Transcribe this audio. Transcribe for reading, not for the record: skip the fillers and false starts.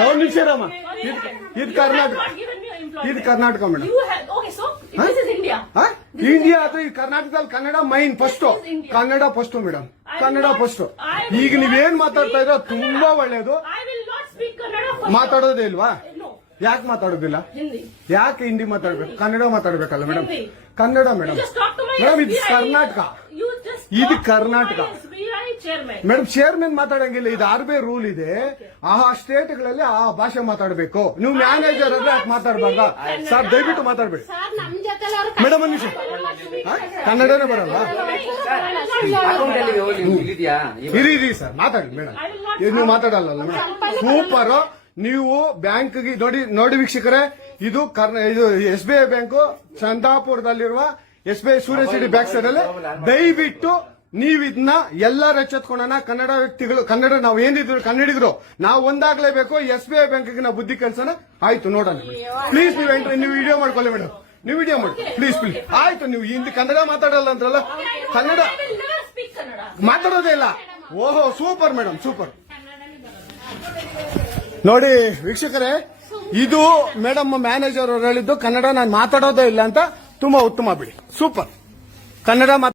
ಒಂದು ನಿಮಿಷ ಇರಮ್ಮ. ಇದು ಕರ್ನಾಟಕ, ಇದು ಕರ್ನಾಟಕ ಮೇಡಮ್. ಇಂಡಿಯಾ ಅಥವಾ ಈ ಕರ್ನಾಟಕದಲ್ಲಿ Kannada main first, Kannada first madam, Kannada first. ಈಗ ನೀವೇನ್ ಮಾತಾಡ್ತಾ ಇರೋ ತುಂಬಾ ಒಳ್ಳೇದು. ಮಾತಾಡೋದೇ ಇಲ್ವಾ? ಯಾಕೆ ಮಾತಾಡೋದಿಲ್ಲ? ಯಾಕೆ ಹಿಂದಿ ಮಾತಾಡ್ಬೇಕು? ಕನ್ನಡ ಮಾತಾಡ್ಬೇಕಲ್ಲ ಮೇಡಮ್? ಕನ್ನಡ ಮೇಡಮ್. ಮೇಡಮ್ ಇದು ಕರ್ನಾಟಕ, ಇದು ಕರ್ನಾಟಕ ಮೇಡಮ್. ಚೇರ್ಮನ್ ಮಾತಾಡಂಗಿಲ್ಲ, ಇದು RBI ರೂಲ್ ಇದೆ. ಆ ಸ್ಟೇಟ್ಗಳಲ್ಲಿ ಆ ಭಾಷೆ ಮಾತಾಡಬೇಕು. ನೀವು ಮ್ಯಾನೇಜರ್ ಆದ್ರೆ ಯಾಕೆ ಮಾತಾಡ್ಬಾರ್ದ ಸರ್? ದಯವಿಟ್ಟು ಮಾತಾಡ್ಬೇಡಿ ಮೇಡಮ್. ಒಂದು ನಿಮಿಷ, ಕನ್ನಡನೇ ಬರಲ್ಲ? ಇರಿ ಸರ್, ಮಾತಾಡಿ ಮೇಡಮ್. ನೀವು ಮಾತಾಡಲ್ಲ ಮೇಡಮ್? ಸೂಪರ್. ನೀವು ಬ್ಯಾಂಕ್ಗೆ ನೋಡಿ ವೀಕ್ಷಕರೇ, ಇದು SBI ಬ್ಯಾಂಕು ಚಂದಾಪುರದಲ್ಲಿರುವ SBI ಸೂರ್ಯ ಸಿಟಿ ಬ್ಯಾಕ್ ಸೈಡ್ ಅಲ್ಲಿ. ದಯವಿಟ್ಟು ನೀವು ಇದನ್ನ ಎಲ್ಲರೂ ಎಚ್ಚೆತ್ಕೊಳ್ಳೋಣ. ಕನ್ನಡ ವ್ಯಕ್ತಿಗಳು, ಕನ್ನಡ ನಾವು ಏನಿದ್ರು ಕನ್ನಡಿಗರು ನಾವು ಒಂದಾಗ್ಲೇಬೇಕು. SBI ಬ್ಯಾಂಕ್ಗೆ ನಾವು ಬುದ್ಧಿ ಕಲ್ಸೋಣ. ಆಯ್ತು, ನೋಡೋಣ ಪ್ಲೀಸ್. ನೀವು ವಿಡಿಯೋ ಮಾಡ್ಕೊಳ್ಳಿ ಮೇಡಮ್, ನೀವು ವಿಡಿಯೋ ಮಾಡಿ ಪ್ಲೀಸ್ ಪ್ಲೀಸ್. ಆಯ್ತು, ನೀವು ಹಿಂದಿ ಕನ್ನಡ ಮಾತಾಡಲ್ಲ ಅಂದ್ರಲ್ಲ? ಕನ್ನಡ ಮಾತಾಡೋದೇ ಇಲ್ಲ. ಓಹೋ, ಸೂಪರ್ ಮೇಡಮ್, ಸೂಪರ್. ನೋಡಿ ವೀಕ್ಷಕರೇ, ಇದು ಮೇಡಮ್ ಮ್ಯಾನೇಜರ್ ಅವರು ಹೇಳಿದ್ದು ಕನ್ನಡ ನಾನು ಮಾತಾಡೋದೇ ಇಲ್ಲ ಅಂತ. ತುಂಬಾ ಉತ್ತಮ ಬಿಡಿ, ಸೂಪರ್. ಕನ್ನಡ